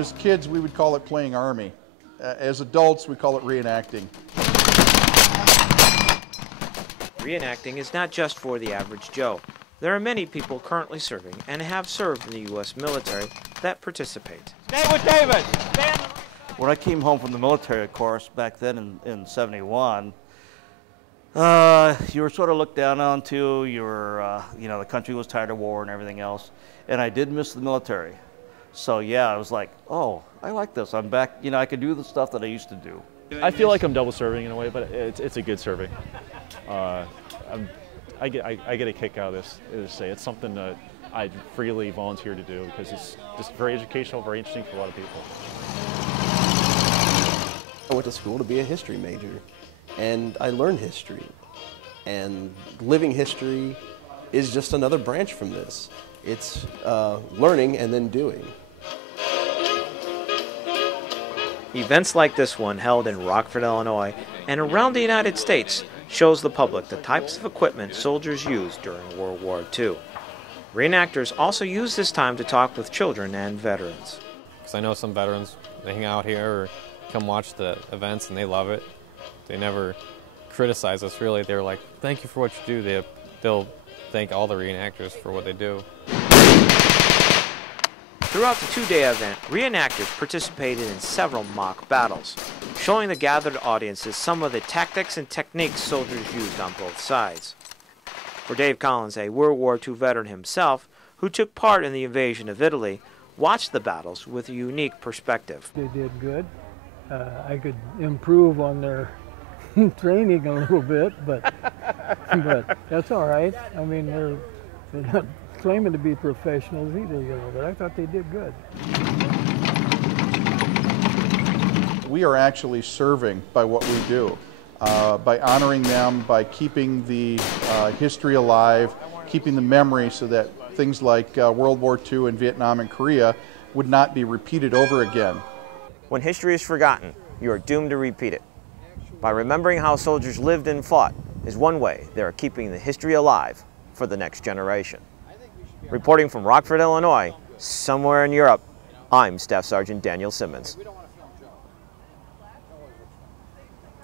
As kids, we would call it playing Army. As adults, we call it reenacting. Reenacting is not just for the average Joe. There are many people currently serving and have served in the U.S. military that participate. Stay with David! When I came home from the military, of course, back then in '71, you were sort of looked down on too. You were, the country was tired of war and everything else. And I did miss the military. So yeah, I was like, oh, I like this. I'm back, I could do the stuff that I used to do. I feel like I'm double serving in a way, but it's a good serving. I get a kick out of this. It's something that I freely volunteer to do because it's just very educational, very interesting for a lot of people. I went to school to be a history major, and I learned history. And living history is just another branch from this. It's learning and then doing. Events like this one, held in Rockford, Illinois, and around the United States, shows the public the types of equipment soldiers used during World War II. Reenactors also use this time to talk with children and veterans. Because I know some veterans, they hang out here or come watch the events and they love it. They never criticize us, really. They're like, thank you for what you do. They'll thank all the reenactors for what they do. Throughout the two-day event, reenactors participated in several mock battles, showing the gathered audiences some of the tactics and techniques soldiers used on both sides. For Dave Collins, a World War II veteran himself, who took part in the invasion of Italy, watched the battles with a unique perspective. They did good. I could improve on their training a little bit, but that's all right. I mean, they're not claiming to be professionals either, but I thought they did good. We are actually serving by what we do, by honoring them, by keeping the history alive, keeping the memory so that things like World War II and Vietnam and Korea would not be repeated over again. When history is forgotten, you are doomed to repeat it. By remembering how soldiers lived and fought is one way they are keeping the history alive for the next generation. Reporting from Rockford, Illinois, somewhere in Europe, I'm Staff Sergeant Daniel Symonds.